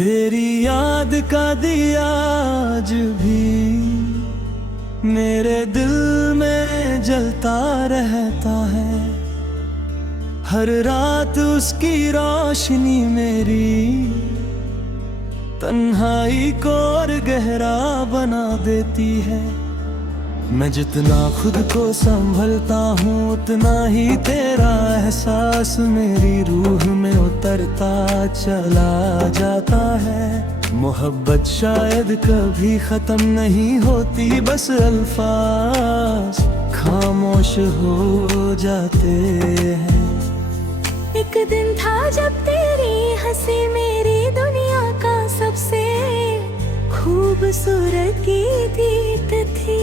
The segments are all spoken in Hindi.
तेरी याद का दिया आज भी मेरे दिल में जलता रहता है। हर रात उसकी रोशनी मेरी तन्हाई को और गहरा बना देती है। मैं जितना खुद को संभलता हूँ उतना ही तेरा एहसास मेरी रूह में उतरता चला जाता है। मोहब्बत शायद कभी खत्म नहीं होती, बस अल्फाज खामोश हो जाते हैं। एक दिन था जब तेरी हंसी मेरी दुनिया का सबसे खूबसूरत गीत थी।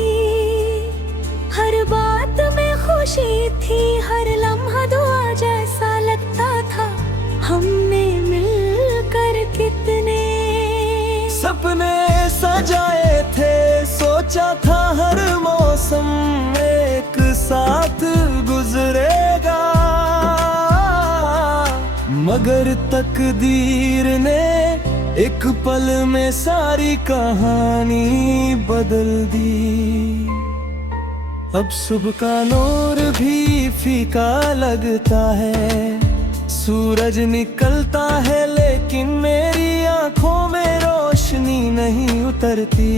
हर बात में खुशी थी, हर लम्हा दुआ जैसा लगता था। हमने मिलकर कितने सपने सजाए थे, सोचा था हर मौसम एक साथ गुजरेगा, मगर तकदीर ने एक पल में सारी कहानी बदल दी। अब सुबह का नूर भी फीका लगता है, सूरज निकलता है लेकिन मेरी आंखों में रोशनी नहीं उतरती।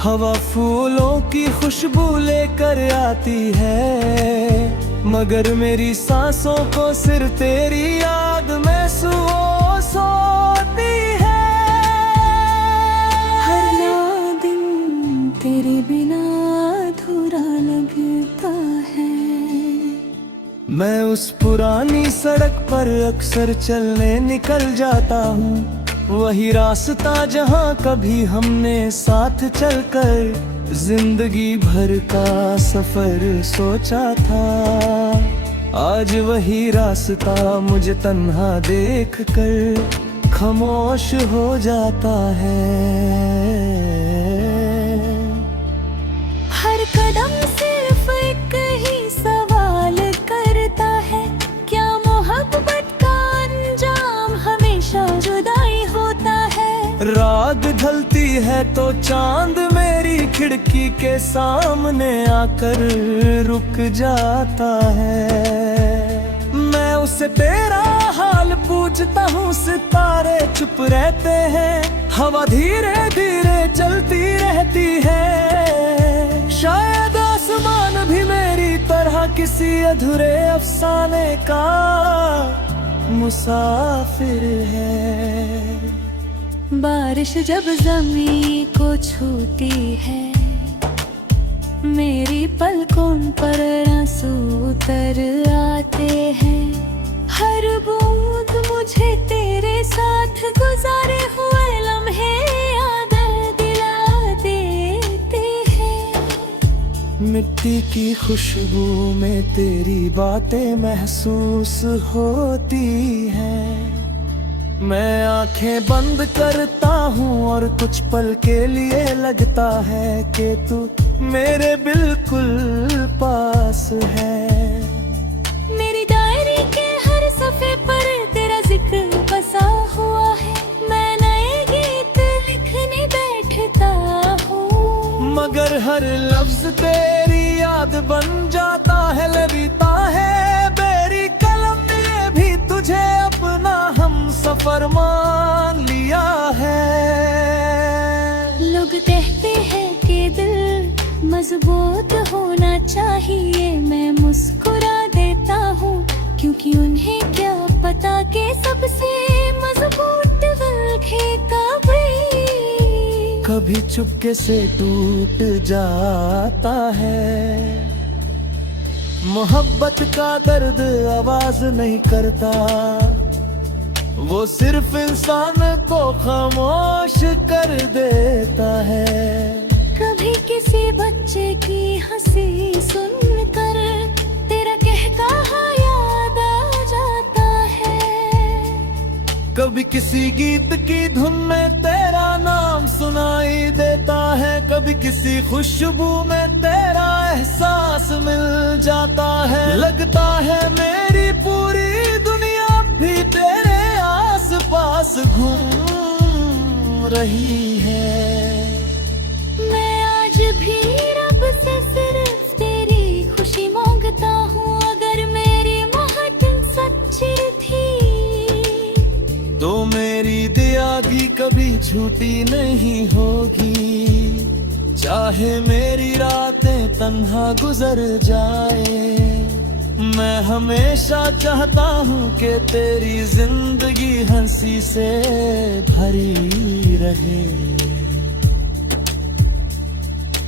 हवा फूलों की खुशबू लेकर आती है, मगर मेरी सांसों को सिर्फ तेरी याद महसूस होती है। हर नया दिन तेरे बिना अधूरा लगता है। मैं उस पुरानी सड़क पर अक्सर चलने निकल जाता हूँ, वही रास्ता जहाँ कभी हमने साथ चलकर जिंदगी भर का सफर सोचा था। आज वही रास्ता मुझे तन्हा देख कर खामोश हो जाता है। हर कदम सिर्फ एक ही सवाल करता है, क्या मोहब्बत का अंजाम हमेशा जुदाई होता है। रात ढलती है तो चांद मेरी खिड़की के सामने आकर रुक जाता है। मैं उसे तेरा हाल पूछता हूँ, सितारे चुप रहते हैं, हवा धीरे धीरे चलती रहती है। शायद आसमान भी मेरी तरह किसी अधूरे अफसाने का मुसाफिर है। बारिश जब ज़मीं को छूती है, मेरी पलकों पर आंसू उतर आते हैं। हर बूंद मुझे तेरे साथ गुजारे हुए लम्हे याद दिला देते हैं। मिट्टी की खुशबू में तेरी बातें महसूस होती हैं। मैं आंखें बंद करता हूँ और कुछ पल के लिए लगता है कि तू मेरे बिल्कुल पास है। मेरी डायरी के हर सफ़े पर तेरा जिक्र बसा हुआ है, मैं नए गीत लिखने बैठता हूँ, मगर हर लफ्ज तेरी याद बन जाता है, लगता है मेरी कलम ने भी तुझे अपना हम सफर मान लिया है। लोग कहते हैं कि दिल मजबूत होना चाहिए, मैं मुस्कुरा देता हूँ क्योंकि उन्हें क्या पता कि सबसे मजबूत दिल कभी चुपके से टूट जाता है। मोहब्बत का दर्द आवाज नहीं करता, वो सिर्फ इंसान को खामोश कर देता है। कभी किसी बच्चे की हंसी सुनकर तेरा कहकहा याद आ जाता है। कभी किसी गीत की धुन में तेरा नाम सुनाई देता है, कभी किसी खुशबू में तेरा एहसास मिल जाता है। लगता है मेरी पूरी दुनिया भी तेरे आस पास घूम रही है। मैं आज भी रब से सिर्फ तेरी खुशी मांगता हूँ। अगर मेरी मोहब्बत सच्ची थी तो मेरी दिया भी कभी झूठी नहीं होगी। चाहे मेरी रातें तन्हा गुजर जाए, मैं हमेशा चाहता हूँ कि तेरी जिंदगी हंसी से भरी रहे।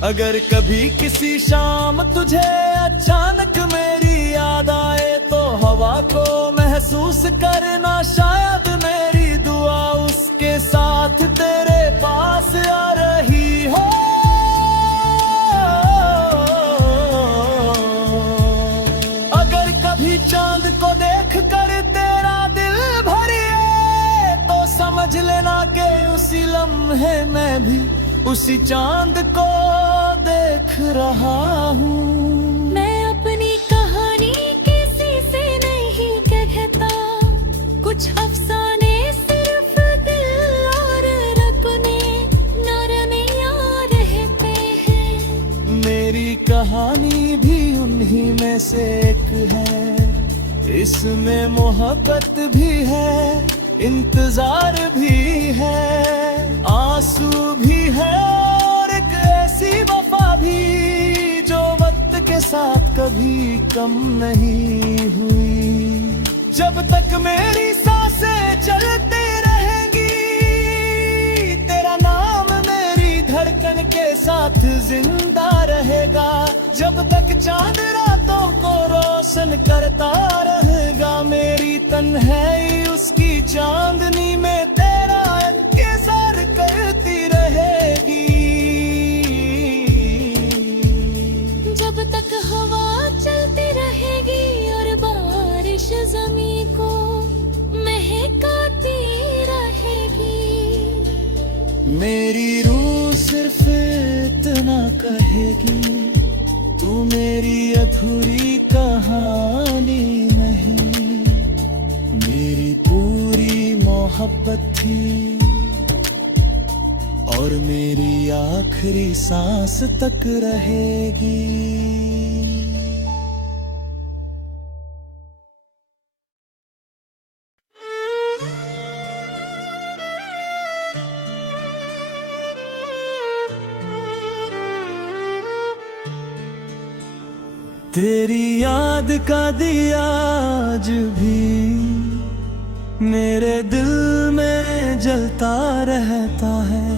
अगर कभी किसी शाम तुझे अचानक मेरी याद आए तो हवा को महसूस करना, शायद मेरी दुआ उसके साथ तेरे पास आ रही हो। अगर कभी चांद को देख कर तेरा दिल भरिए तो समझ लेना कि उसी लम्हे मैं भी उसी चांद को देख रहा हूँ। मैं अपनी कहानी किसी से नहीं कहता, कुछ अफसाने सिर्फ दिल और अपने नरने याद रहते हैं। मेरी कहानी भी उन्हीं में से एक है। इसमें मोहब्बत भी है, इंतजार भी है, आंसू भी है और एक ऐसी वफा भी जो वक्त के साथ कभी कम नहीं हुई। जब तक मेरी सांसें चलती रहेंगी तेरा नाम मेरी धड़कन के साथ जिंदा रहेगा। जब तक चांद रातों को रोशन करता रहेगा, मेरी तन्हाई उसकी चांदनी में तेरा इंतजार करती रहेगी। जब तक हवा चलती रहेगी और बारिश ज़मीं को महकाती रहेगी, मेरी रूह सिर्फ इतना कहेगी, तू मेरी अधूरी कहानी नहीं, मेरी पूरी मोहब्बत थी और मेरी आखिरी सांस तक रहेगी। तेरी याद का दिया आज भी मेरे दिल में जलता रहता है।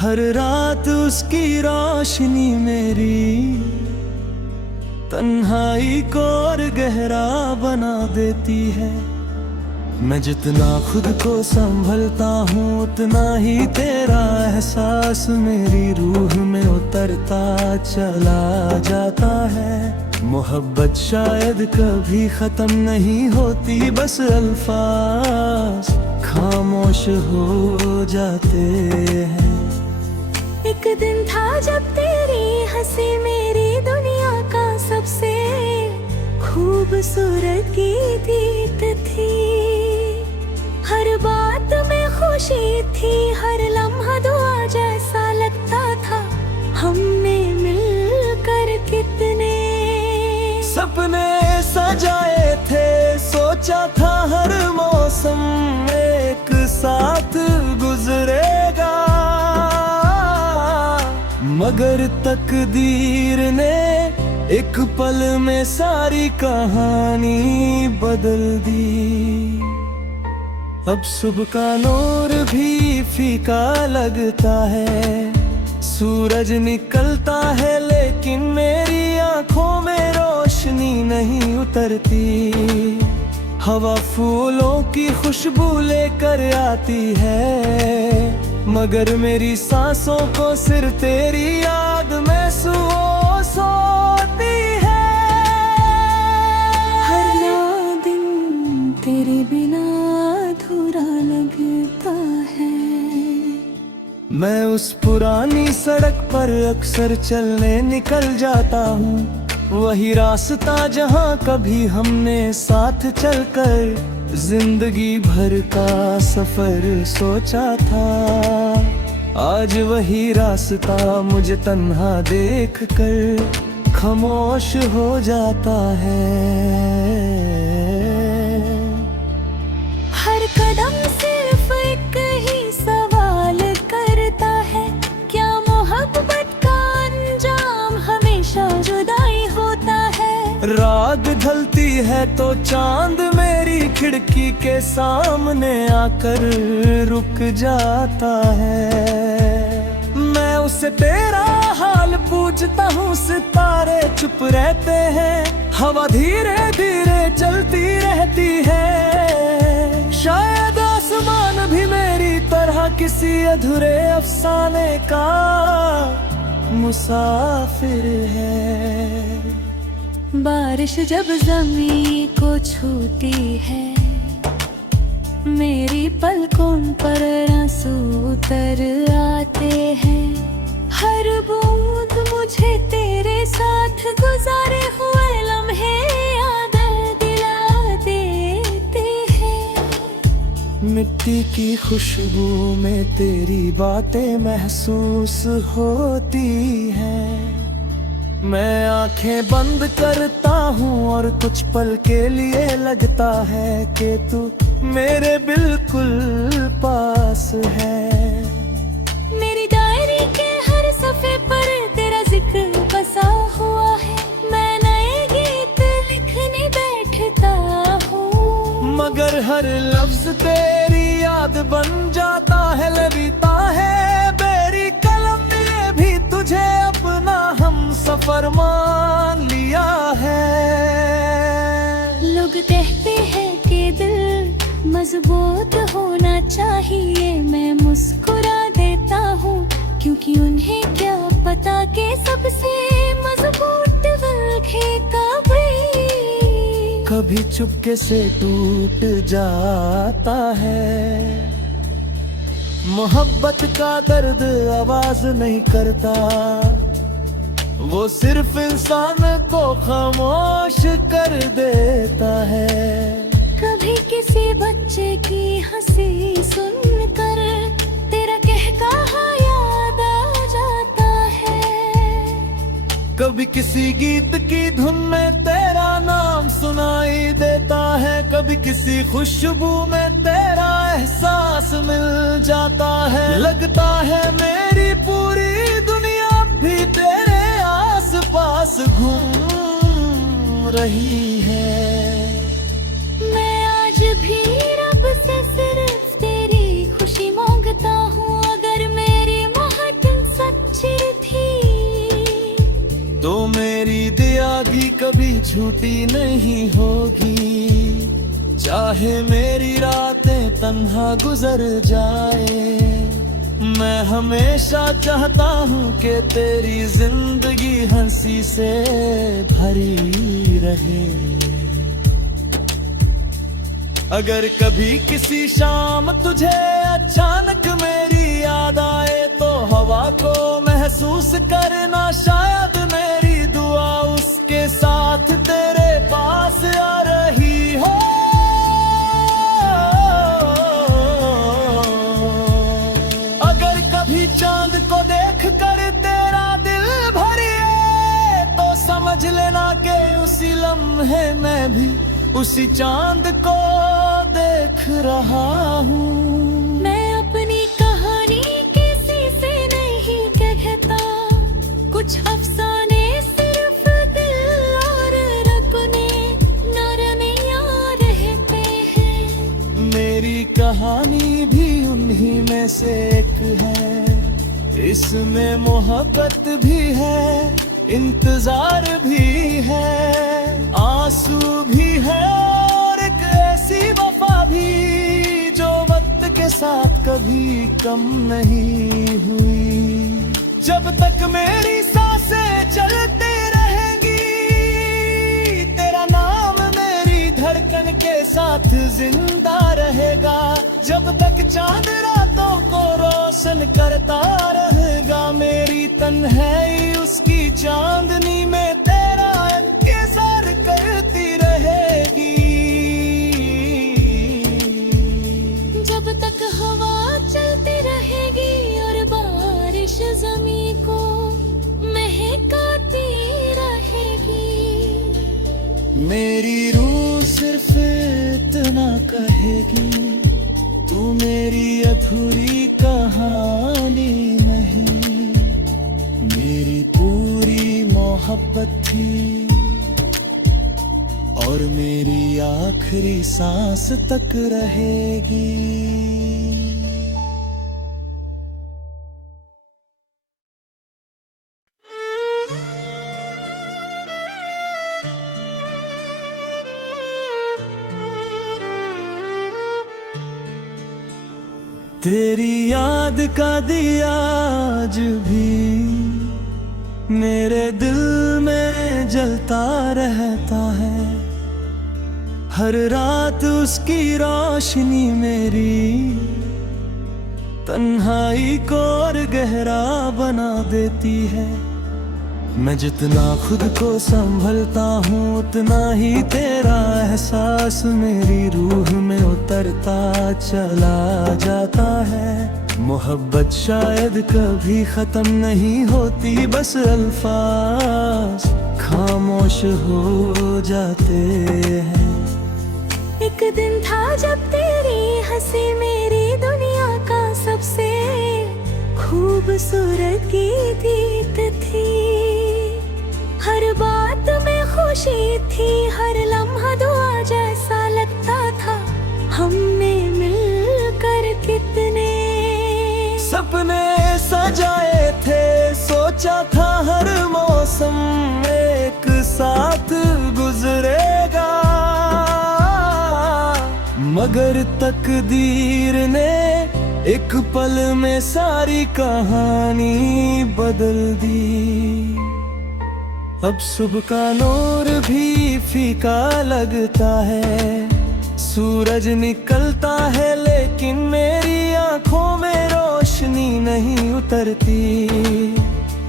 हर रात उसकी रोशनी मेरी तन्हाई को और गहरा बना देती है। मैं जितना खुद को संभलता हूँ उतना ही तेरा एहसास मेरी रूह में उतरता चला जाता है। मोहब्बत शायद कभी खत्म नहीं होती, बस अल्फाज खामोश हो जाते हैं। एक दिन था जब तेरी हंसी मेरी दुनिया का सबसे खूबसूरत गीत थी। हर बात में खुशी थी, हर लम्हा दुआ जैसा लगता था। हमने मिलकर कितने सपने सजाए थे, सोचा था हर मौसम एक साथ गुजरेगा, मगर तकदीर ने एक पल में सारी कहानी बदल दी। अब सुबह का नूर भी फीका लगता है, सूरज निकलता है लेकिन मेरी आंखों में रोशनी नहीं उतरती। हवा फूलों की खुशबू लेकर आती है, मगर मेरी सांसों को सिर्फ तेरी याद महसूस होती है। हर नया दिन तेरे बिना अधूरा लगता है। मैं उस पुरानी सड़क पर अक्सर चलने निकल जाता हूँ, वही रास्ता जहाँ कभी हमने साथ चलकर जिंदगी भर का सफर सोचा था, आज वही रास्ता मुझे तन्हा देख कर खामोश हो जाता है। हर कदम सिर्फ एक ही सवाल करता है, क्या मोहब्बत का अंजाम हमेशा जुदाई होता है। रात ढलती है तो चांद मेरी खिड़की के सामने आकर रुक जाता है। मैं उसे तेरा हाल पूछता हूँ, सितारे चुप रहते हैं, हवा धीरे धीरे चलती रहती है। शायद आसमान भी मेरी तरह किसी अधूरे अफसाने का मुसाफिर है। बारिश जब ज़मीं को छूती है, मेरी पलकों पर आंसू उतर आते हैं। हर बूंद मुझे तेरे साथ गुजारे हुए लम्हे याद दिला देते हैं। मिट्टी की खुशबू में तेरी बातें महसूस होती हैं। मैं आंखें बंद करता हूँ और कुछ पल के लिए लगता है कि तू मेरे बिल्कुल पास है। मेरी डायरी के हर सफ़े पर तेरा जिक्र बसा हुआ है, मैं नए गीत लिखने बैठता हूँ। मगर हर लफ्ज तेरी याद बन जाता है, लबीता है मेरी कलम ने भी तुझे अपना हम सफर मान लिया है। लोग कहते हैं कि दिल मजबूत होना चाहिए, मैं मुस्कुरा देता हूँ क्योंकि उन्हें क्या पता कि सबसे मजबूत दिल कभी चुपके से टूट जाता है। मोहब्बत का दर्द आवाज नहीं करता, वो सिर्फ इंसान को खामोश कर देता है। कभी किसी बच्चे की हंसी सुनकर तेरा कहकहा याद आ जाता है। कभी किसी गीत की धुन में तेरा नाम सुनाई देता है, कभी किसी खुशबू में तेरा एहसास मिल जाता है। लगता है मेरी पूरी दुनिया भी तेरे आसपास घूम रही है। मैं आज भी रब से सिर्फ तेरी खुशी मांगता हूँ, अगर मेरी मोहब्बत सच्ची थी तो मेरी दिया भी कभी झूठी नहीं होगी। चाहे मेरी रातें तन्हा गुजर जाए, मैं हमेशा चाहता हूँ कि तेरी जिंदगी हंसी से भरी रहे। अगर कभी किसी शाम तुझे अचानक मेरी याद आए तो हवा को महसूस करना, शायद मेरी दुआ उसके साथ तेरे पास आ रही हो। अगर कभी चांद को देख कर तेरा दिल भरे तो समझ लेना कि उसी लम्हे में भी उसी चांद को देख रहा हूँ। मैं अपनी कहानी किसी से नहीं कहता, कुछ अफसाने सिर्फ दिल और रब ने नरने याद रहते हैं। मेरी कहानी भी उन्हीं में से एक है, इसमें मोहब्बत भी है, इंतजार भी है, आंसू भी है और एक ऐसी वफा भी जो वक्त के साथ कभी कम नहीं हुई। जब तक मेरी सांसें चलती रहेंगी, तेरा नाम मेरी धड़कन के साथ जिंदा रहेगा। जब तक चांद रातों को रोशन करता रहेगा, मेरी तन्हाई उसकी चांदनी में तेरा इंतजार करती रहेगी। मेरी रूह सिर्फ इतना कहेगी, तू मेरी अधूरी कहानी नहीं, मेरी पूरी मोहब्बत थी और मेरी आखिरी सांस तक रहेगी। तेरी याद का दिया आज भी मेरे दिल में जलता रहता है, हर रात उसकी रोशनी मेरी तन्हाई को और गहरा बना देती है। मैं जितना खुद को संभलता हूँ उतना ही तेरा एहसास मेरी रूह में उतरता चला जाता है। मोहब्बत शायद कभी खत्म नहीं होती, बस अल्फाज खामोश हो जाते हैं। एक दिन था जब तेरी हंसी मेरी दुनिया का सबसे खूबसूरत गीत थी, हर बात में खुशी थी, हर लम्हा दुआ जैसा लगता था। हमने मिलकर कितने सपने सजाए थे, सोचा था हर मौसम एक साथ गुजरेगा, मगर तकदीर ने एक पल में सारी कहानी बदल दी। अब सुबह का नूर भी फीका लगता है, सूरज निकलता है लेकिन मेरी आंखों में रोशनी नहीं उतरती।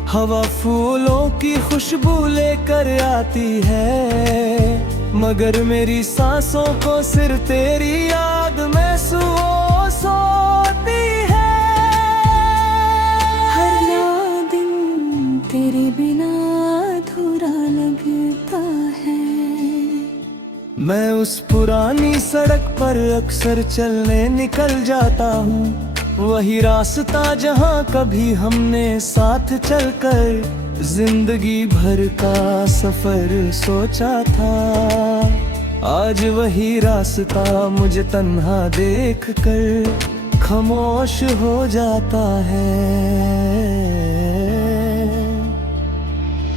हवा फूलों की खुशबू लेकर आती है, मगर मेरी सांसों को सिर्फ तेरी याद महसूस होती है। हर नया दिन तेरे बिना अधूरा लगता है। मैं उस पुरानी सड़क पर अक्सर चलने निकल जाता हूँ, वही रास्ता जहाँ कभी हमने साथ चलकर जिंदगी भर का सफर सोचा था। आज वही रास्ता मुझे तन्हा देख कर खामोश हो जाता है।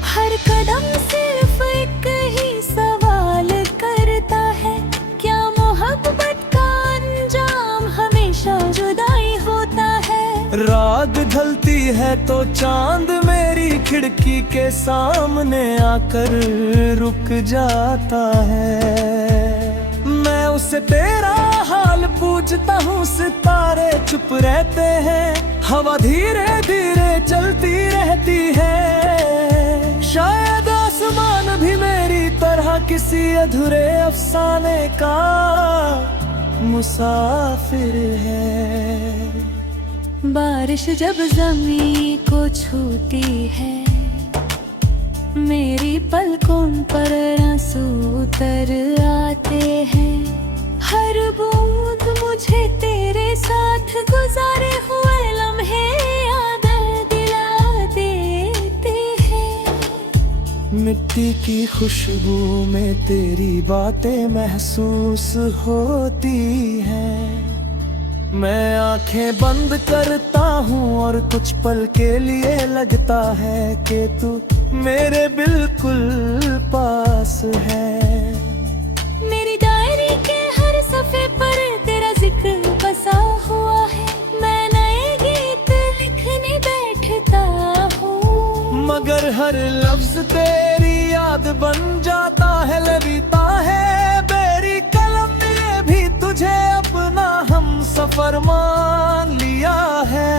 हर कदम सिर्फ एक ही सवाल करता है, क्या मोहब्बत का अंजाम हमेशा जुदाई होता है। रात ढलती है तो चांद मेरी खिड़की के सामने आकर रुक जाता है। मैं उसे तेरा हाल पूछता हूँ, सितारे चुप रहते हैं, हवा धीरे धीरे चलती रहती है। शायद आसमान भी मेरी तरह किसी अधूरे अफसाने का मुसाफिर है। बारिश जब ज़मीं को छूती है, मेरी पलकों पर आंसू उतर आते हैं। हर बूंद मुझे तेरे साथ गुजारे हुए लम्हे याद दिला देते हैं। मिट्टी की खुशबू में तेरी बातें महसूस होती हैं। मैं आंखें बंद करता हूँ और कुछ पल के लिए लगता है कि तू मेरे बिल्कुल पास है। मेरी डायरी के हर सफ़े पर तेरा जिक्र बसा हुआ है, मैं नए गीत लिखने बैठता हूँ, मगर हर लफ्ज तेरी याद बन जाता है, लगता है मेरी कलम ने भी तुझे अपना हम सफर मान लिया है।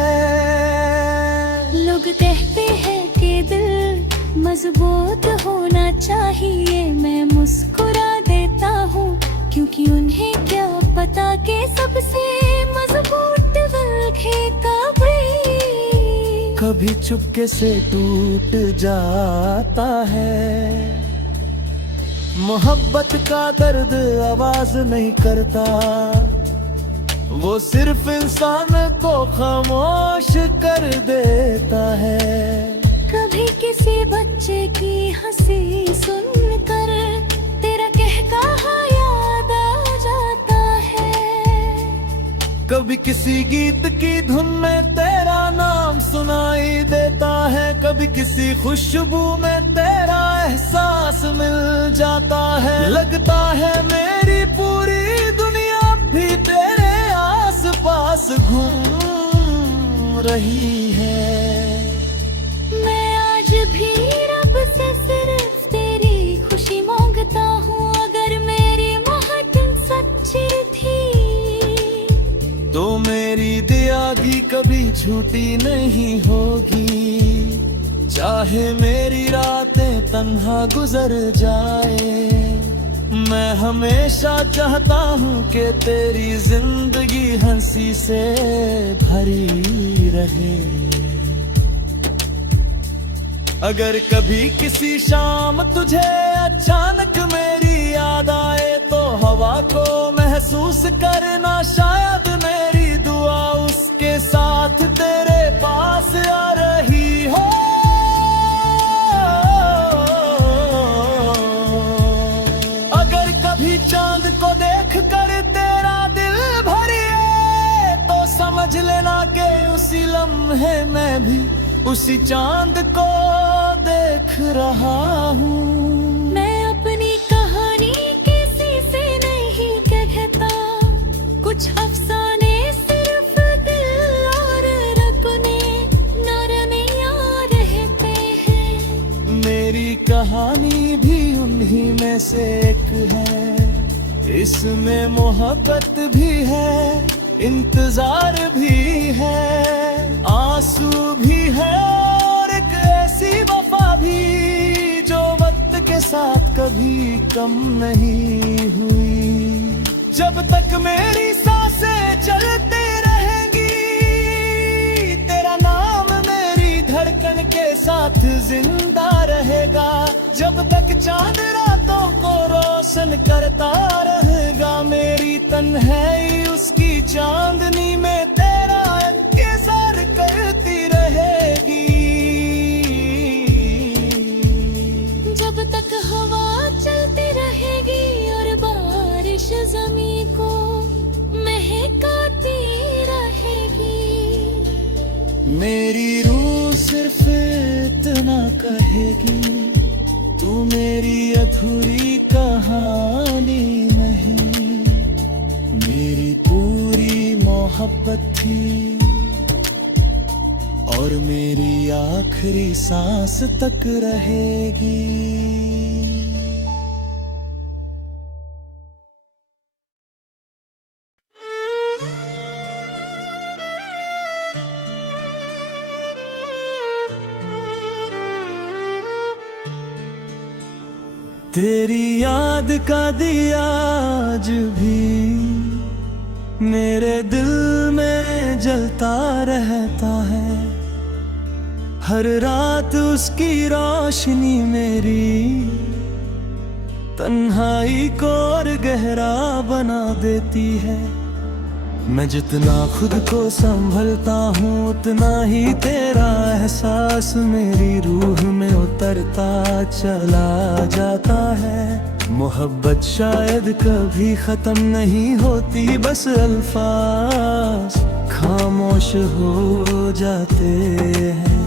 लोग कहते हैं कि दिल मजबूत होना चाहिए, मैं मुस्कुरा देता हूँ क्योंकि उन्हें क्या पता कि सबसे मजबूत दिल कभी चुपके से टूट जाता है। मोहब्बत का दर्द आवाज नहीं करता, वो सिर्फ इंसान को खामोश कर देता है। कभी किसी बच्चे की हंसी सुनकर तेरा कहकहा याद आ जाता है। कभी किसी गीत की धुन में तेरा नाम सुनाई देता है, कभी किसी खुशबू में तेरा एहसास मिल जाता है। लगता है मेरी पूरी दुनिया भी तेरे आस पास घूम रही है। मैं आज भी रब से सिर्फ तेरी खुशी मांगता हूँ। अगर मेरी मोहब्बत सच्ची थी तो मेरी दिया भी कभी झूठी नहीं होगी। चाहे मेरी रातें तन्हा गुजर जाए, मैं हमेशा चाहता हूँ कि तेरी जिंदगी हंसी से भरी रहे। अगर कभी किसी शाम तुझे अचानक मेरी याद आए, तो हवा को महसूस करना, शायद मेरी दुआ उसके साथ तेरे पास आ रही हो। अगर कभी चांद को देख कर तेरा दिल भरिए, तो समझ लेना कि उसी लम्हे में भी उसी चांद को देख रहा हूँ। मैं अपनी कहानी किसी से नहीं कहता, कुछ अफसाने सिर्फ दिल और रब ने नरमिया रहते हैं। मेरी कहानी भी उन्हीं में से एक है, इसमें मोहब्बत भी है, इंतजार भी है, आंसू भी है और एक ऐसी वफा भी जो वक्त के साथ कभी कम नहीं हुई। जब तक मेरी सांसें चलती रहेंगी, तेरा नाम मेरी धड़कन के साथ जिंदा रहेगा। जब तक चांद रातों को रोशन करता रहेगा, मेरी तन्हाई उसकी चांदनी में तेरा इंतजार करती रहेगी। जब तक हवा चलती रहेगी और बारिश ज़मीं को महकाती रहेगी, मेरी रूह सिर्फ इतना कहेगी, तू मेरी अधूरी कहानी नहीं, मेरी पूरी मोहब्बत थी और मेरी आखिरी सांस तक रहेगी। तेरी याद का दिया आज भी मेरे दिल में जलता रहता है। हर रात उसकी रोशनी मेरी तन्हाई को और गहरा बना देती है। मैं जितना खुद को संभलता हूँ, उतना ही तेरा एहसास मेरी रूह में उतरता चला जाता है। मोहब्बत शायद कभी खत्म नहीं होती, बस अल्फाज खामोश हो जाते हैं।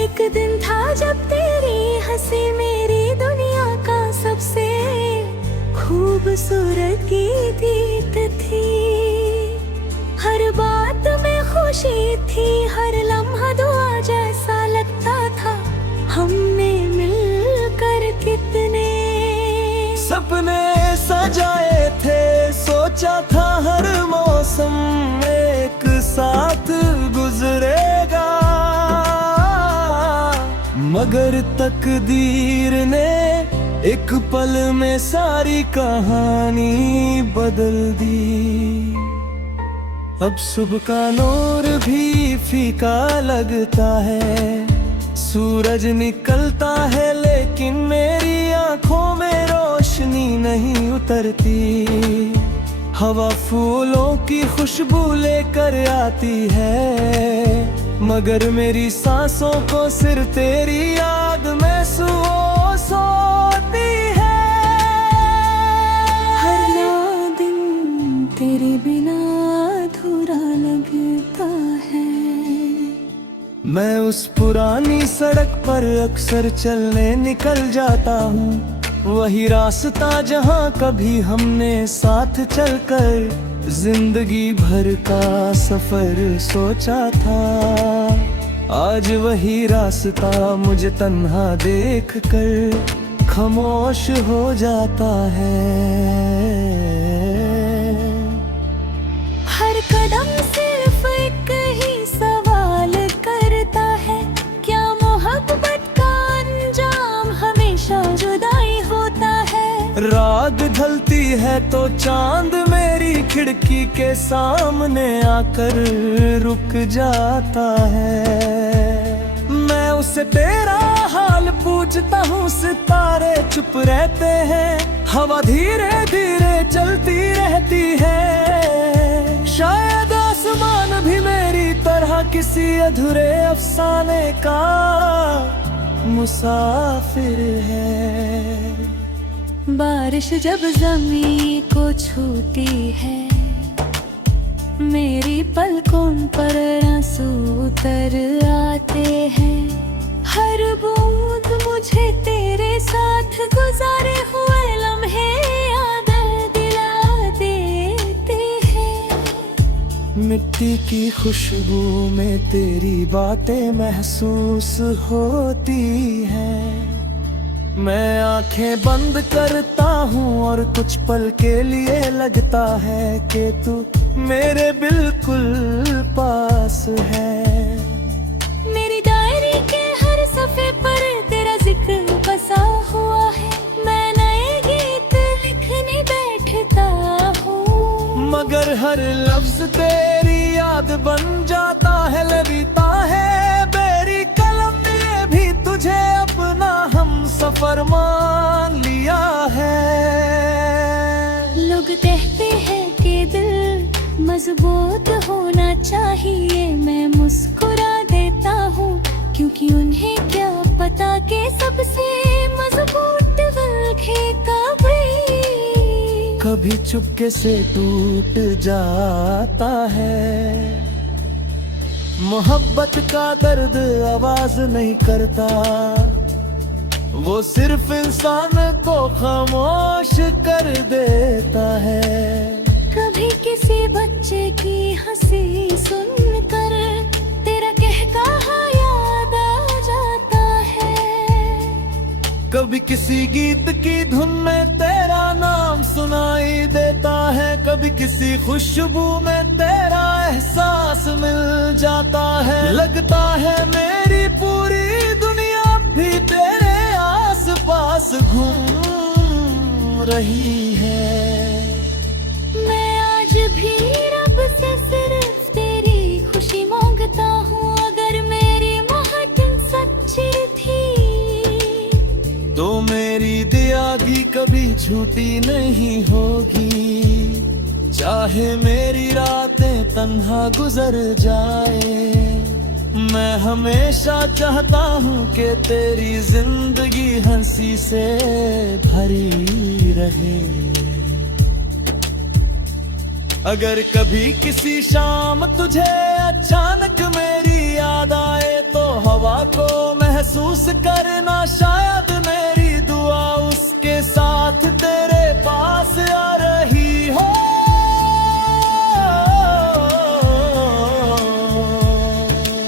एक दिन था जब तेरी हंसी मेरी दुनिया का सबसे खूबसूरत गीत थी। हर बात में खुशी थी, हर लम्हा दुआ जैसा लगता था। हमने मिलकर कितने सपने सजाए थे, सोचा था हर मौसम एक साथ गुजरेगा, मगर तकदीर ने एक पल में सारी कहानी बदल दी। अब सुबह का नूर भी फीका लगता है, सूरज निकलता है लेकिन मेरी आंखों में रोशनी नहीं उतरती। हवा फूलों की खुशबू लेकर आती है, मगर मेरी सांसों को सिर्फ तेरी याद महसूस होती है। हर नया दिन तेरे बिना अधूरा लगता है। मैं उस पुरानी सड़क पर अक्सर चलने निकल जाता हूँ, वही रास्ता जहाँ कभी हमने साथ चलकर जिंदगी भर का सफर सोचा था। आज वही रास्ता मुझे तन्हा देखकर खामोश हो जाता है। हर कदम सिर्फ एक ही सवाल करता है, क्या मोहब्बत का अंजाम हमेशा जुदाई होता है। रात ढलती है तो चांद मेरी खिड़की के सामने आकर रुक जाता है। मैं उसे तेरा हाल पूछता हूँ, सितारे चुप रहते हैं, हवा धीरे धीरे चलती रहती है। शायद आसमान भी मेरी तरह किसी अधूरे अफसाने का मुसाफिर है। बारिश जब ज़मीं को छूती है, मेरी पलकों पर आंसू उतर आते हैं। हर बूंद मुझे तेरे साथ गुजारे हुए लम्हे याद दिला देते हैं। मिट्टी की खुशबू में तेरी बातें महसूस होती हैं। मैं आंखें बंद करता हूँ और कुछ पल के लिए लगता है कि तू मेरे बिल्कुल पास है। मेरी डायरी के हर सफ़े पर तेरा जिक्र बसा हुआ है, मैं नए गीत लिखने बैठता हूँ, मगर हर लफ्ज तेरी याद बन जाता है, लगता है मेरी कलम ने भी तुझे अपना हम सफर मान लिया है। लोग कहते हैं कि दिल मजबूत होना चाहिए, मैं मुस्कुरा देता हूँ, क्योंकि उन्हें क्या पता कि सबसे मजबूत दिल के कभी चुपके से टूट जाता है। मोहब्बत का दर्द आवाज नहीं करता, वो सिर्फ इंसान को खामोश कर देता है। कभी किसी बच्चे की हंसी सुनकर तेरा कहकहा याद आ जाता है, कभी किसी गीत की धुन में तेरा नाम सुनाई देता है, कभी किसी खुशबू में तेरा एहसास मिल जाता है। लगता है मेरी पूरी दुनिया भी तेरे आसपास घूम रही है। मैं आज भी रब से सिर्फ तेरी खुशी मांगता हूँ, अगर मेरी मोहब्बत सच्ची थी तो मेरी दिया भी कभी झूठी नहीं होगी। चाहे मेरी रातें तन्हा गुजर जाए, मैं हमेशा चाहता हूँ कि तेरी जिंदगी हंसी से भरी रहे। अगर कभी किसी शाम तुझे अचानक मेरी याद आए, तो हवा को महसूस करना, शायद मेरी दुआ उसके साथ तेरे पास आ रही हो।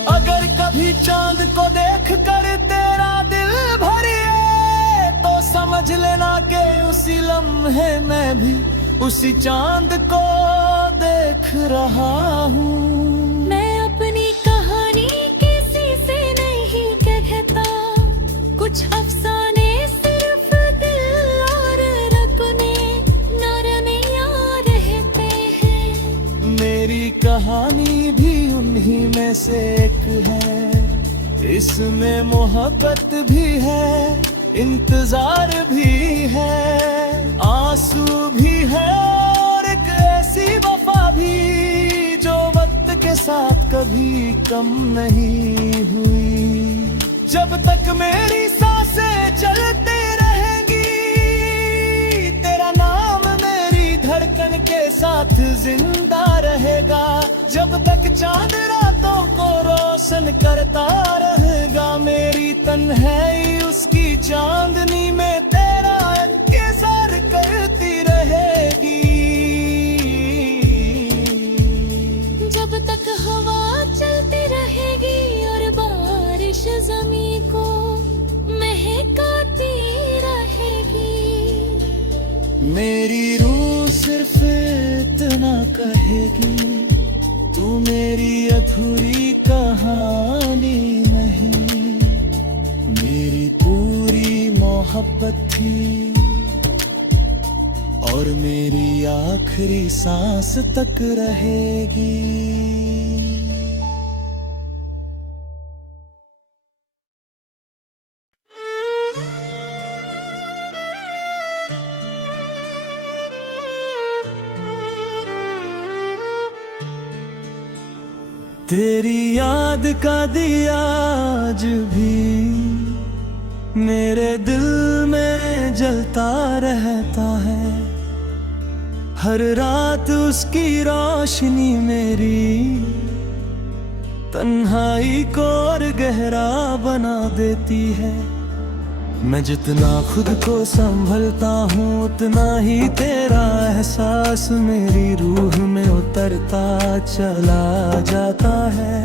अगर कभी चांद को देख कर तेरा दिल भरिए, तो समझ लेना कि उसी लम्हे में भी उसी चांद को देख रहा हूँ। मैं अपनी कहानी किसी से नहीं कहता, कुछ अफसाने सिर्फ दिल और रखने नरनिया रहते हैं। मेरी कहानी भी उन्हीं में से एक है, इसमें मोहब्बत भी है, इंतजार भी है, आंसू भी है और एक ऐसी वफा भी जो वक्त के साथ कभी कम नहीं हुई। जब तक मेरी सांसें चलती रहेंगी, तेरा नाम मेरी धड़कन के साथ जिंदा रहेगा। जब तक चांद रातों को रोशन करता रहेगा, मेरी तन्हाई उसकी चांदनी में तेरा इंतजार करती रहेगी। जब तक हवा चलती रहेगी और बारिश ज़मीं को महकाती रहेगी, मेरी रूह सिर्फ इतना कहेगी, तू मेरी अधूरी कहानी नहीं, मेरी पूरी मोहब्बत थी और मेरी आखिरी सांस तक रहेगी। तेरी याद का दिया आज भी मेरे दिल में जलता रहता है, हर रात उसकी रोशनी मेरी तन्हाई को और गहरा बना देती है। मैं जितना खुद को संभलता हूँ, उतना ही तेरा एहसास मेरी रूह में उतरता चला जाता है।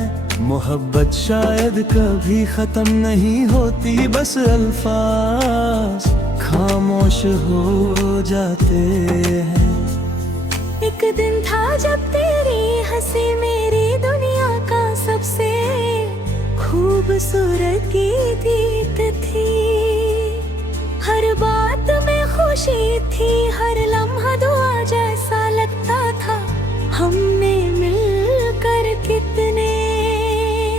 मोहब्बत शायद कभी खत्म नहीं होती, बस अल्फाज खामोश हो जाते हैं। एक दिन था जब तेरी हंसी मेरी दुनिया का सबसे खूबसूरत गीत थी, हर बात में खुशी थी, हर लम्हा दुआ जैसा लगता था। हमने मिलकर कितने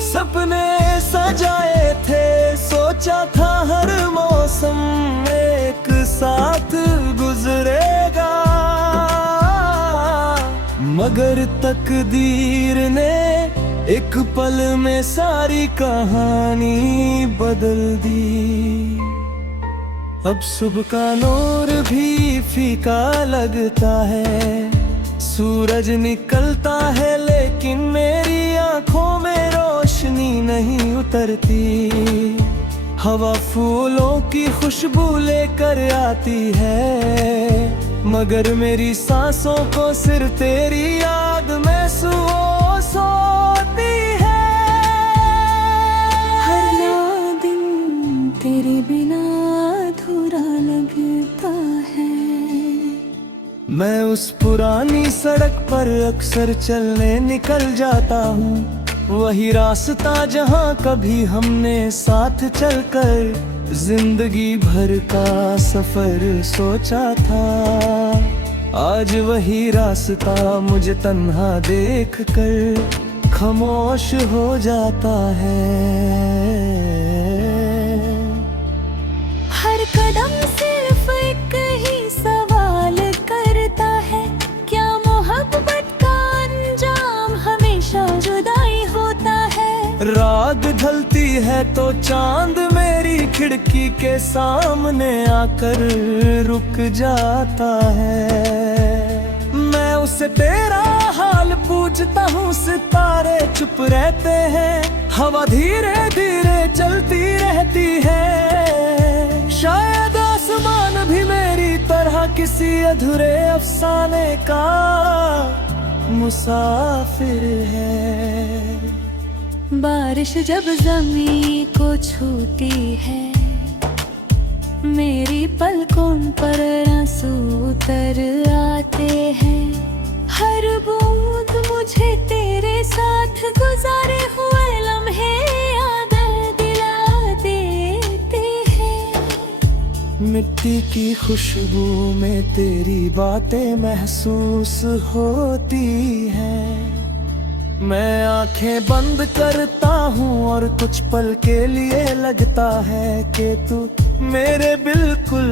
सपने सजाए थे, सोचा था हर मौसम एक साथ गुजरेगा, मगर तकदीर ने एक पल में सारी कहानी बदल दी। अब सुबह का नूर भी फीका लगता है, सूरज निकलता है लेकिन मेरी आंखों में रोशनी नहीं उतरती। हवा फूलों की खुशबू लेकर आती है, मगर मेरी सांसों को सिर्फ तेरी याद महसूस होती है। हर दिन तेरे बिना अधूरा लगता है। मैं उस पुरानी सड़क पर अक्सर चलने निकल जाता हूँ, वही रास्ता जहाँ कभी हमने साथ चलकर जिंदगी भर का सफर सोचा था। आज वही रास्ता मुझे तन्हा देख कर खामोश हो जाता है। हर कदम सिर्फ एक ही सवाल करता है, क्या मोहब्बत का अंजाम हमेशा जुदाई होता है। रात ढलती है तो चांद मेरी खिड़की के सामने आकर रुक जाता है। मैं उससे तेरा हाल पूछता हूँ, सितारे चुप रहते हैं, हवा धीरे धीरे चलती रहती है। शायद आसमान भी मेरी तरह किसी अधूरे अफसाने का मुसाफिर है। बारिश जब ज़मीं को छूती है, मेरी पलकों पर आंसू उतर आते हैं। हर बूंद मुझे तेरे साथ गुजारे हुए लम्हे याद दिला देते हैं। मिट्टी की खुशबू में तेरी बातें महसूस होती हैं। मैं आंखें बंद करता हूँ और कुछ पल के लिए लगता है कि तू मेरे बिल्कुल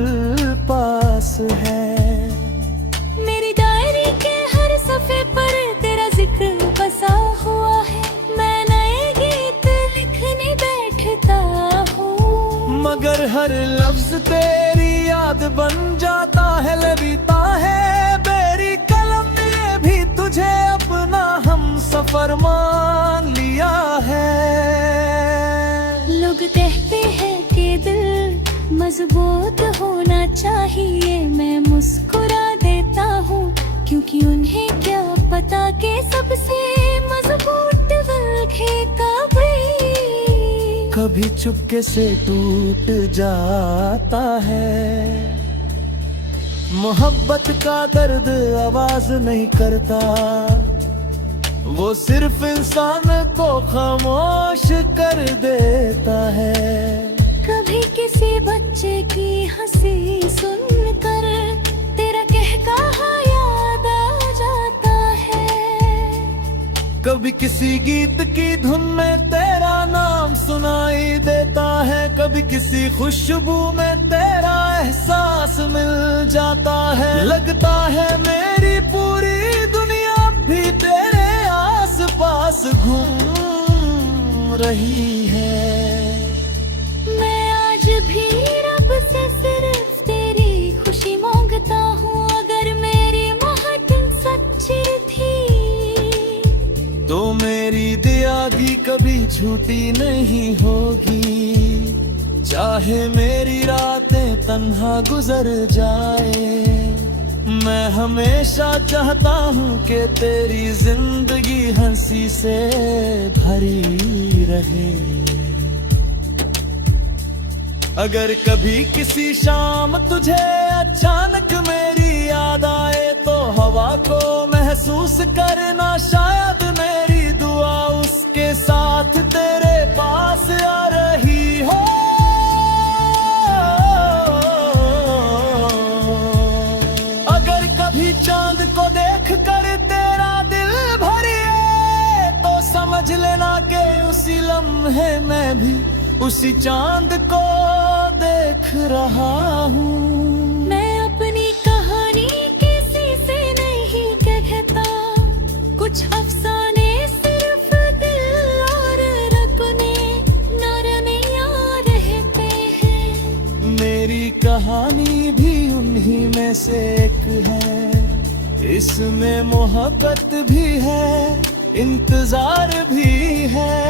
पास है। मेरी डायरी के हर सफे पर तेरा जिक्र बसा हुआ है। मैं नए गीत लिखने बैठता हूँ, मगर हर लफ्ज तेरी याद बन जाता है। लगता है मेरी कलम ने भी तुझे अपना हम सफर मान लिया है। लोग कहते हैं कि दिल मजबूत होना चाहिए। मैं मुस्कुरा देता हूँ, क्योंकि उन्हें क्या पता कि सबसे मजबूत दिल कभी चुपके से टूट जाता है। मोहब्बत का दर्द आवाज नहीं करता, वो सिर्फ इंसान को खामोश कर देता है। कभी किसी बच्चे की हंसी सुनकर तेरा कहकहा याद आ जाता है। कभी किसी गीत की धुन में तेरा नाम सुनाई देता है। कभी किसी खुशबू में तेरा एहसास मिल जाता है। लगता है मेरी पूरी दुनिया भी तेरे आसपास घूम रही है। मैं आज भी रब से सिर्फ तेरी खुशी मांगता हूँ। अगर मेरी मोहब्बत सच्ची थी तो मेरी दिया भी कभी झूठी नहीं होगी। चाहे मेरी रातें तन्हा गुजर जाए, मैं हमेशा चाहता हूँ कि तेरी जिंदगी हंसी से भरी रहे। अगर कभी किसी शाम तुझे अचानक मेरी याद आए तो हवा को महसूस करना। शायद मेरी दुआ उसके साथ तेरे पास आ रही हो। अगर कभी चांद को देख कर तेरा दिल भरिए तो समझ लेना कि उसी लम्हे में भी उसी चांद को देख रहा हूँ। मैं अपनी कहानी किसी से नहीं कहता, कुछ अफसाने सिर्फ दिल और रब ने नारने याद रहते हैं। मेरी कहानी भी उन्हीं में से एक है। इसमें मोहब्बत भी है, इंतजार भी है,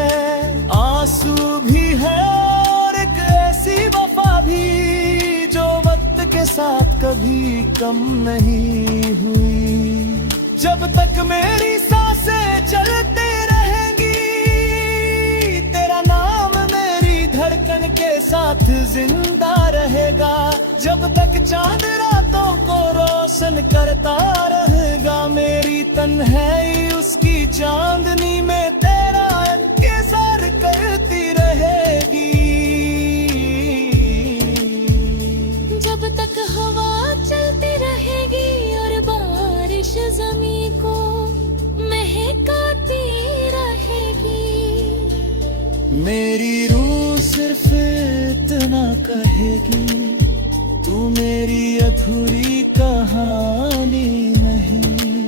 आंसू भी है और एक ऐसी वफा भी जो वक्त के साथ कभी कम नहीं हुई। जब तक मेरी सांसें चलती रहेंगी तेरा नाम मेरी धड़कन के साथ जिंदा रहेगा। जब तक चांद रातों को रोशन करता रहेगा, मेरी तन्हाई उसकी चांदनी में तेरा इंतजार करती रहेगी। जब तक हवा चलती रहेगी और बारिश ज़मीं को महकाती रहेगी, मेरी रूह सिर्फ इतना कहेगी, तू मेरी अधूरी कहानी नहीं,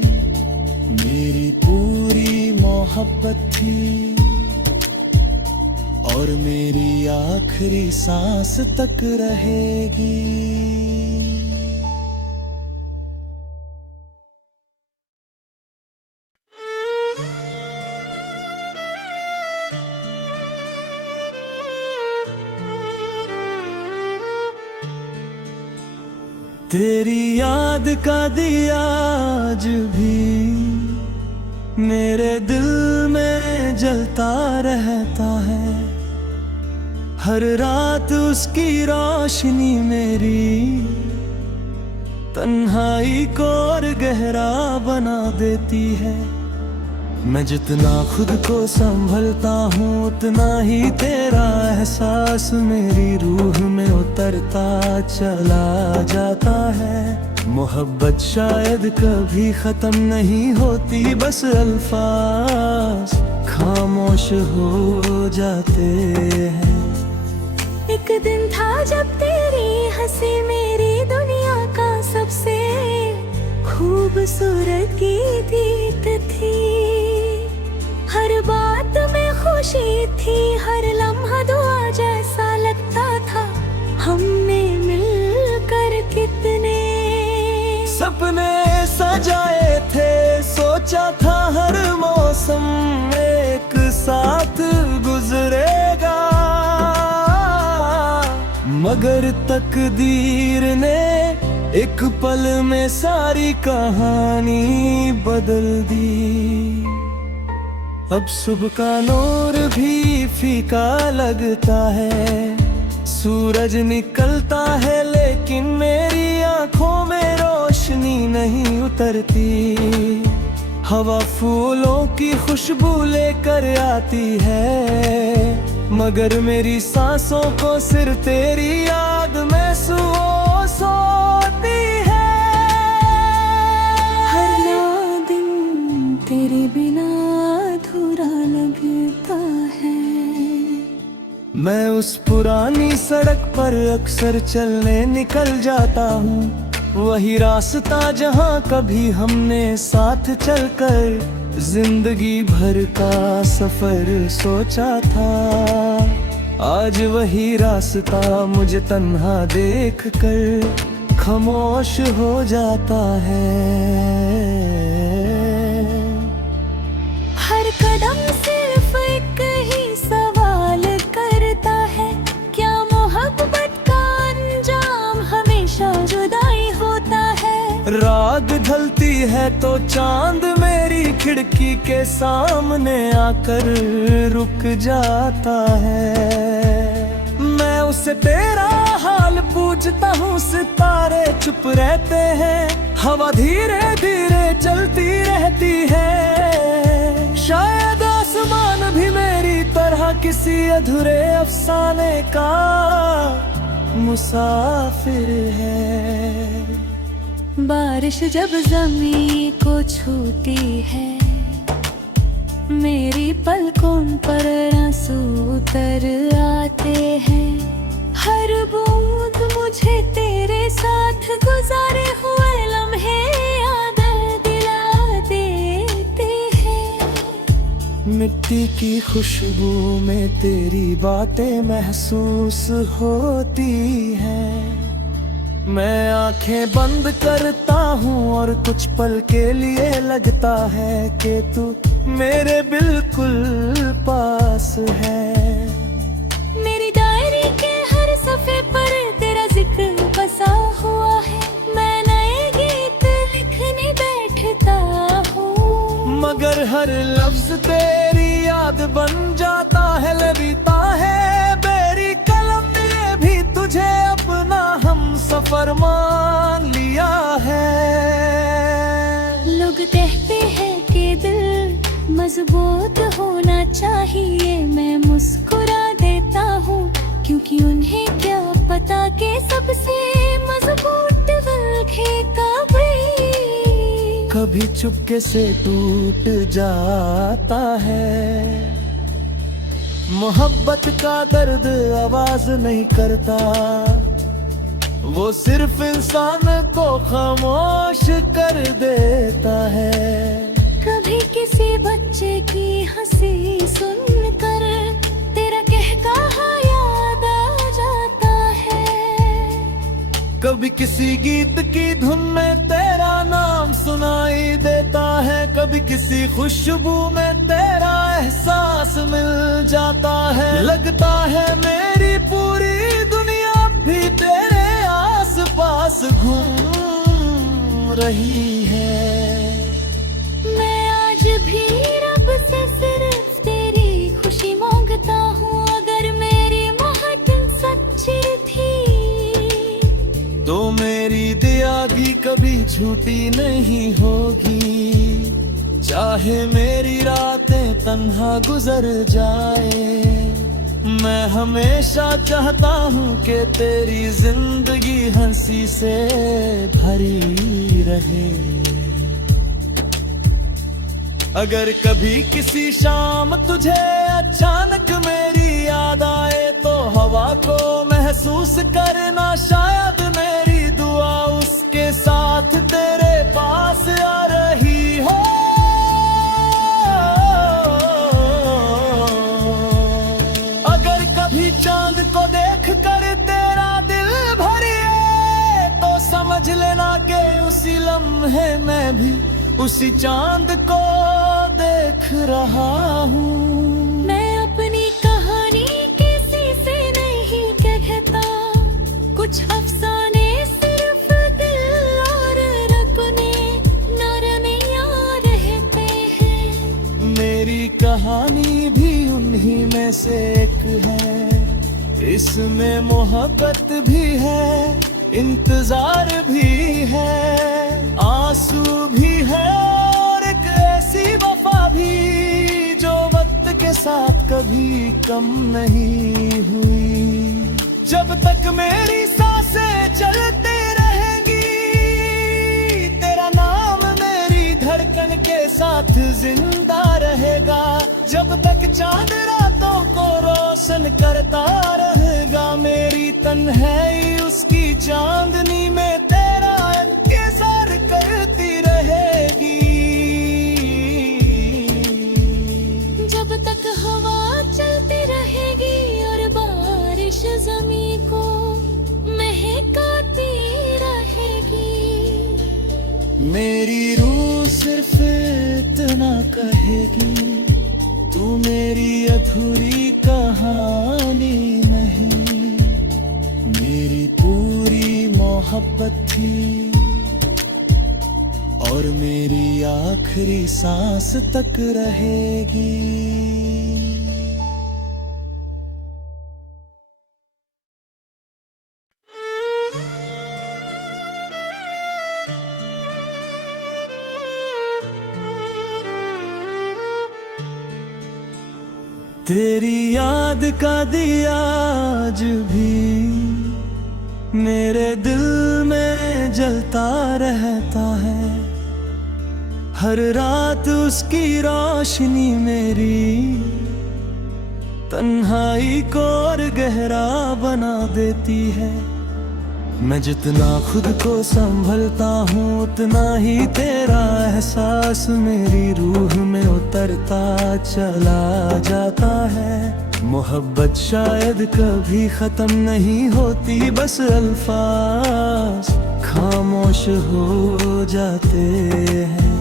मेरी पूरी मोहब्बत थी और मेरी आखिरी सांस तक रहेगी। तेरी याद का दिया आज भी मेरे दिल में जलता रहता है। हर रात उसकी रोशनी मेरी तन्हाई को और गहरा बना देती है। मैं जितना खुद को संभलता हूँ उतना ही तेरा एहसास मेरी रूह में उतरता चला जाता है। मोहब्बत शायद कभी खत्म नहीं होती, बस अल्फाज खामोश हो जाते हैं। एक दिन था जब तेरी हंसी मेरी दुनिया का सबसे खूबसूरत गीत थी। हर बात में खुशी थी, हर लम्हा दुआ जैसा लगता था। हमने मिलकर कितने सपने सजाए थे, सोचा था हर मौसम एक साथ गुजरेगा, मगर तकदीर ने एक पल में सारी कहानी बदल दी। अब सुबह का नूर भी फीका लगता है, सूरज निकलता है लेकिन मेरी आंखों में रोशनी नहीं उतरती। हवा फूलों की खुशबू लेकर आती है, मगर मेरी सांसों को सिर्फ तेरी याद महसूस होती है। हर नया दिन तेरे बिना अधूरा लगता है। मैं उस पुरानी सड़क पर अक्सर चलने निकल जाता हूँ, वही रास्ता जहाँ कभी हमने साथ चलकर जिंदगी भर का सफर सोचा था। आज वही रास्ता मुझे तन्हा देख कर खामोश हो जाता है। हर कदम सिर्फ एक ही सवाल करता है, क्या मोहब्बत का अंजाम हमेशा जुदाई होता है। रात ढलती है तो चांद मेरी खिड़की के सामने आकर रुक जाता है। मैं उसे तेरा हाल पूछता हूँ, सितारे चुप रहते हैं, हवा धीरे धीरे चलती रहती है। शायद आसमान भी मेरी तरह किसी अधूरे अफसाने का मुसाफिर है। बारिश जब ज़मीं को छूती है, मेरी पलकों पर आंसू उतर आते हैं। हर बूंद मुझे तेरे साथ गुजारे हुए लम्हे याद दिला देते हैं। मिट्टी की खुशबू में तेरी बातें महसूस होती हैं। मैं आंखें बंद करता हूँ और कुछ पल के लिए लगता है कि तू मेरे बिल्कुल पास है। मेरी डायरी के हर सफ़े पर तेरा जिक्र बसा हुआ है, मैं नए गीत लिखने बैठता हूँ, मगर हर लफ्ज तेरी याद बन जाता है, लगता है मेरी कलम ने भी तुझे अपना हम सफर मान लिया है। लोग कहते हैं कि दिल मजबूत होना चाहिए, मैं मुस्कुरा देता हूँ क्योंकि उन्हें क्या पता कि सबसे मजबूत दिल कभी चुपके से टूट जाता है। मोहब्बत का दर्द आवाज नहीं करता, वो सिर्फ इंसान को खामोश कर देता है। कभी किसी बच्चे की हंसी सुनकर तेरा कहकहा याद आ जाता है। कभी किसी गीत की धुन में तेरा नाम सुनाई देता है, कभी किसी खुशबू में तेरा एहसास मिल जाता है। लगता है मेरी पूरी दुनिया भी तेरे आस-पास घूम रही है। मैं आज भी रब से सिर्फ तेरी खुशी मांगता हूँ, अगर मेरी मोहब्बत सच्ची थी तो मेरी दिया भी कभी झूठी नहीं होगी। चाहे मेरी रातें तन्हा गुजर जाए, मैं हमेशा चाहता हूँ कि तेरी जिंदगी हंसी से भरी रहे। अगर कभी किसी शाम तुझे अचानक मेरी याद आए तो हवा को महसूस करना, शायद मेरी दुआ उसके साथ तेरे पास आ रही हो। अगर कभी चांद को देख कर तेरा दिल भरिए तो समझ लेना कि उसी लम्हे मैं भी उसी चांद को देख रहा हूँ। मैं अपनी कहानी किसी से नहीं कहता, कुछ अफसाने सिर्फ दिल और रब ने नरने याद रहते हैं। मेरी कहानी भी उन्हीं में से एक है, इसमें मोहब्बत भी है, इंतजार भी है, आंसू भी है और एक ऐसी वफा भी जो वक्त के साथ कभी कम नहीं हुई। जब तक मेरी सांसें चलती रहेंगी तेरा नाम मेरी धड़कन के साथ जिंदा रहेगा। जब तक चांद रातों को रोशन करता रहेगा, मेरी तन्हाई उसकी चांदनी में तेरा इंतजार करती रहेगी। जब तक हवा चलती रहेगी और बारिश ज़मीं को महकाती रहेगी, मेरी रूह सिर्फ इतना कहेगी, तू मेरी अधूरी कहानी नहीं, मेरी पूरी मोहब्बत थी और मेरी आखिरी सांस तक रहेगी। तेरी याद का दिया आज भी मेरे दिल में जलता रहता है, हर रात उसकी रोशनी मेरी तन्हाई को और गहरा बना देती है। मैं जितना खुद को संभलता हूँ उतना ही तेरा एहसास मेरी रूह में उतरता चला जाता है। मोहब्बत शायद कभी खत्म नहीं होती, बस अल्फाज खामोश हो जाते हैं।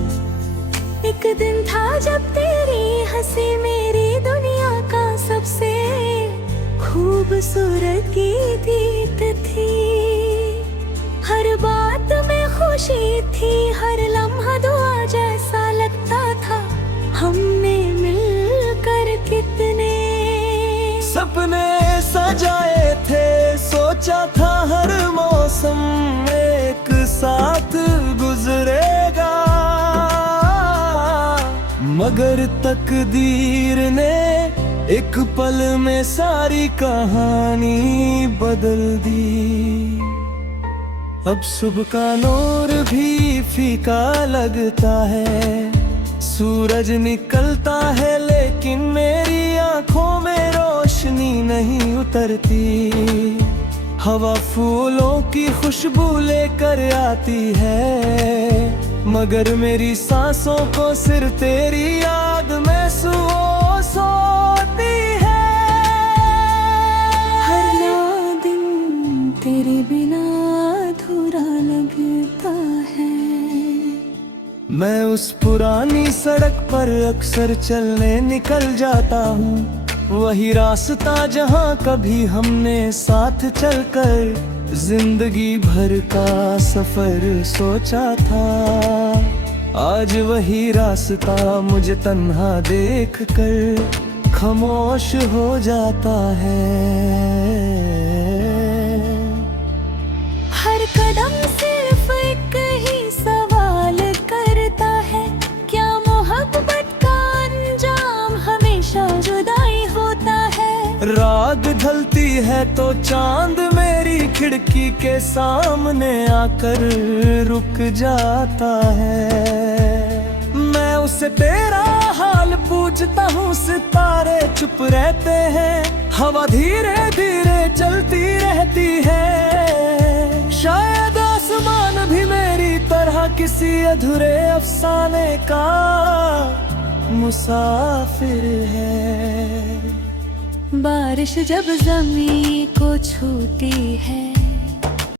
एक दिन था जब तेरी हंसी मेरी दुनिया का सबसे खूबसूरत गीत थी, हर बात में खुशी थी, हर लम्हा दुआ जैसा लगता था। हमने मिलकर कितने सपने सजाए थे, सोचा था हर मौसम एक साथ गुजरेगा, मगर तकदीर ने एक पल में सारी कहानी बदल दी। अब सुबह का नूर भी फीका लगता है, सूरज निकलता है लेकिन मेरी आंखों में रोशनी नहीं उतरती। हवा फूलों की खुशबू लेकर आती है, मगर मेरी सांसों को सिर्फ तेरी याद महसूस होती है। हर नया दिन तेरे बिना अधूरा लगता है। मैं उस पुरानी सड़क पर अक्सर चलने निकल जाता हूँ, वही रास्ता जहाँ कभी हमने साथ चलकर जिंदगी भर का सफर सोचा था। आज वही रास्ता मुझे तन्हा देख कर खामोश हो जाता है। हर कदम सिर्फ एक ही सवाल करता है, क्या मोहब्बत का अंजाम हमेशा जुदाई होता है? है तो चांद मेरी खिड़की के सामने आकर रुक जाता है। मैं उसे तेरा हाल पूछता हूँ, सितारे चुप रहते हैं, हवा धीरे धीरे चलती रहती है। शायद आसमान भी मेरी तरह किसी अधूरे अफसाने का मुसाफिर है। बारिश जब ज़मीं को छूती है,